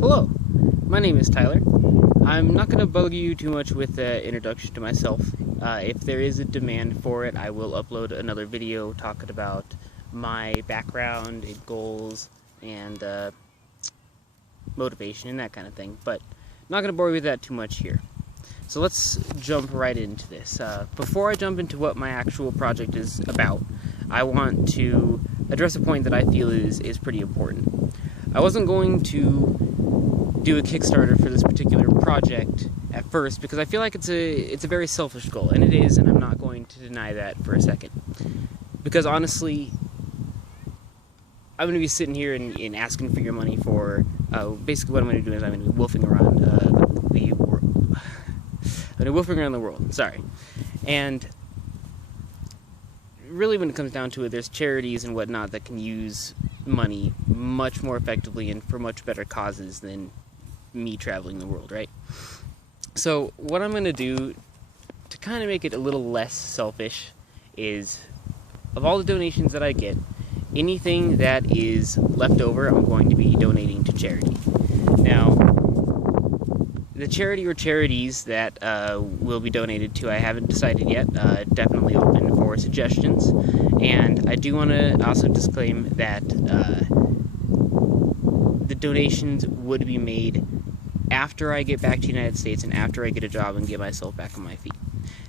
Hello, my name is Tyler. I'm not going to bug you too much with the introduction to myself. If there is a demand for it, I will upload another video talking about my background and goals and motivation and that kind of thing, but I'm not going to bore you with that too much here. So let's jump right into this. Before I jump into what my actual project is about, I want to address a point that I feel is pretty important. I wasn't going to do a Kickstarter for this particular project at first because I feel like it's a very selfish goal, and it is, and I'm not going to deny that for a second. Because honestly, I'm going to be sitting here and asking for your money for, basically what I'm going to do is I'm going to be woofing around the world. I'm going to be woofing around the world, sorry. And really when it comes down to it, there's charities and whatnot that can use money much more effectively and for much better causes than me traveling the world, right? So what I'm going to do to kind of make it a little less selfish is, of all the donations that I get, anything that is left over I'm going to be donating to charity. Now, the charity or charities that will be donated to, I haven't decided yet. Definitely open for suggestions. And I do want to also disclaim that the donations would be made after I get back to the United States and after I get a job and get myself back on my feet.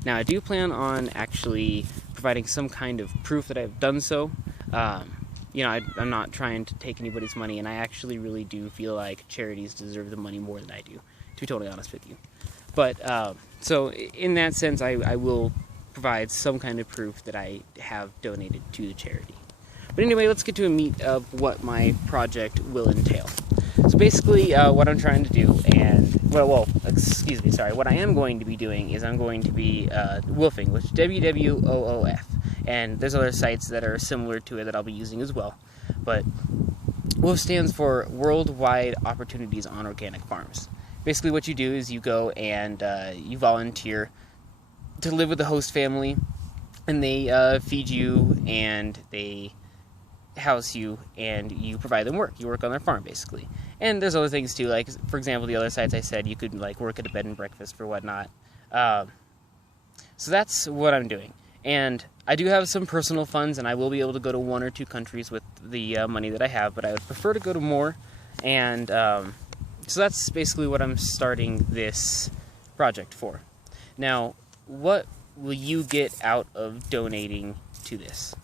Now, I do plan on actually providing some kind of proof that I've done so. You know, I'm not trying to take anybody's money, and I actually really do feel like charities deserve the money more than I do, to be totally honest with you. But, so in that sense, I will provide some kind of proof that I have donated to the charity. But anyway, let's get to a meat of what my project will entail. So basically, what I'm trying to do, and, what I am going to be doing is I'm going to be woofing, which is WWOOF. And there's other sites that are similar to it that I'll be using as well. But WOOF stands for Worldwide Opportunities on Organic Farms. Basically what you do is you go and you volunteer to live with the host family, and they feed you and they house you and you provide them work. You work on their farm, basically. And there's other things too, like, for example, the other sites I said you could like work at a bed and breakfast or whatnot. So that's what I'm doing. And I do have some personal funds, and I will be able to go to 1 or 2 countries with the money that I have, but I would prefer to go to more. And so that's basically what I'm starting this project for. Now, what will you get out of donating to this?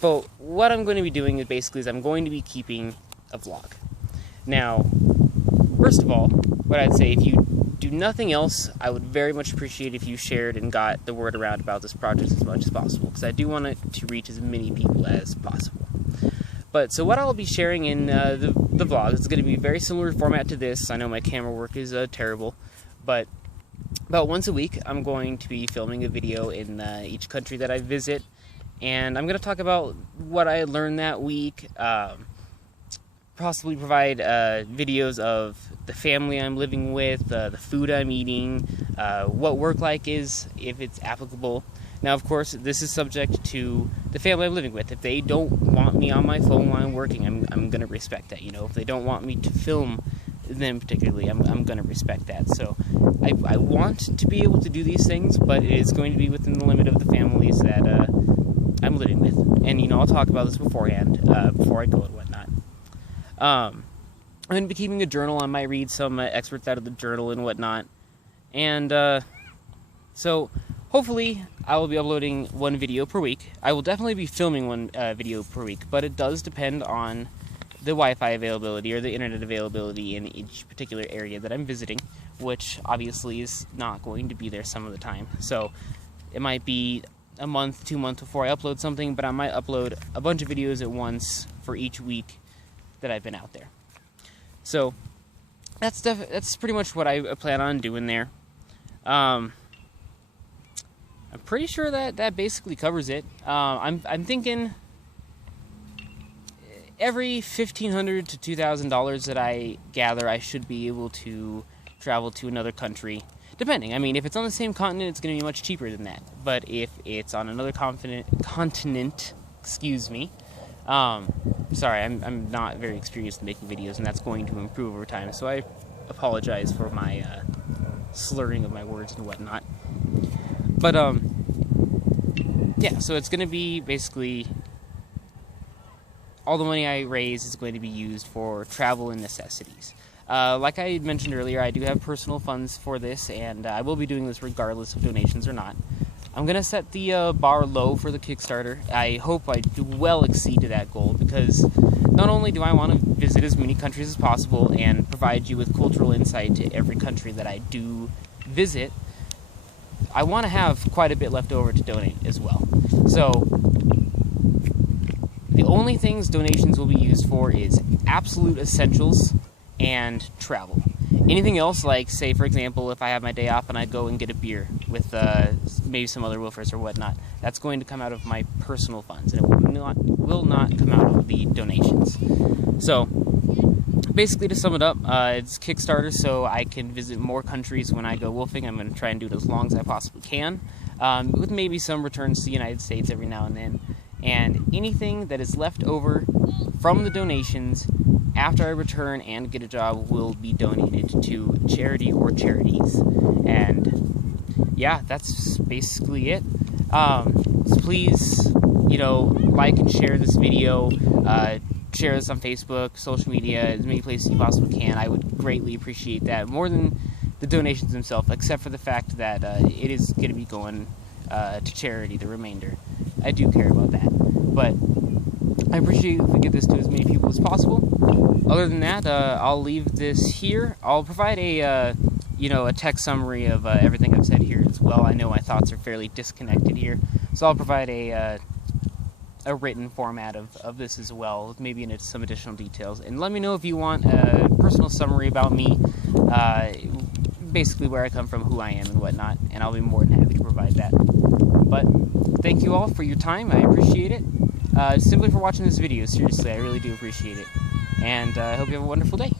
But what I'm going to be doing is basically I'm going to be keeping a vlog. Now, first of all, what I'd say, if you do nothing else, I would very much appreciate if you shared and got the word around about this project as much as possible, because I do want it to reach as many people as possible. But so what I'll be sharing in the vlog is going to be a very similar format to this. I know my camera work is terrible, but about once a week I'm going to be filming a video in each country that I visit, and I'm going to talk about what I learned that week, possibly provide videos of the family I'm living with, the food I'm eating, what work-like is, if it's applicable. Now, of course, this is subject to the family I'm living with. If they don't want me on my phone while I'm working, I'm going to respect that. You know, if they don't want me to film them particularly, I'm going to respect that. So I want to be able to do these things, but it is going to be within the limit of the families that I'm living with. And, you know, I'll talk about this beforehand, before I go and whatnot. I'm going to be keeping a journal. I might read some excerpts out of the journal and whatnot. And so hopefully I will be uploading 1 video per week. I will definitely be filming 1 video per week, but it does depend on the Wi-Fi availability or the internet availability in each particular area that I'm visiting, which obviously is not going to be there some of the time. So it might be a month, 2 months before I upload something, but I might upload a bunch of videos at once for each week that I've been out there. So that's pretty much what I plan on doing there. I'm pretty sure that basically covers it. I'm thinking every $1,500 to $2,000 that I gather, I should be able to travel to another country. Depending. I mean, if it's on the same continent, it's going to be much cheaper than that. But if it's on another continent, excuse me, Sorry, I'm not very experienced in making videos, and that's going to improve over time, so I apologize for my slurring of my words and whatnot. But yeah, so it's going to be basically all the money I raise is going to be used for travel and necessities. Like I mentioned earlier, I do have personal funds for this, and I will be doing this regardless of donations or not. I'm going to set the bar low for the Kickstarter. I hope I do well exceed that goal, because not only do I want to visit as many countries as possible and provide you with cultural insight to every country that I do visit, I want to have quite a bit left over to donate as well. So the only things donations will be used for is absolute essentials and travel. Anything else, like, say, for example, if I have my day off and I go and get a beer with maybe some other woofers or whatnot, that's going to come out of my personal funds, and it will not come out of the donations. So, basically, to sum it up, it's Kickstarter so I can visit more countries when I go woofing. I'm going to try and do it as long as I possibly can, with maybe some returns to the United States every now and then. And anything that is left over from the donations after I return and get a job will be donated to charity or charities. And yeah, that's basically it. So please, like and share this video, share this on Facebook, social media, as many places you possibly can. I would greatly appreciate that, more than the donations themselves, except for the fact that it is going to be going to charity, the remainder. I do care about that, but I appreciate if we get this to as many people as possible. Other than that, I'll leave this here. I'll provide a text summary of everything I've said here as well. I know my thoughts are fairly disconnected here, so I'll provide a written format of this as well, maybe in some additional details. And let me know if you want a personal summary about me, basically where I come from, who I am, and whatnot, and I'll be more than happy to provide that. But thank you all for your time. I appreciate it. Simply for watching this video. Seriously, I really do appreciate it. And I hope you have a wonderful day.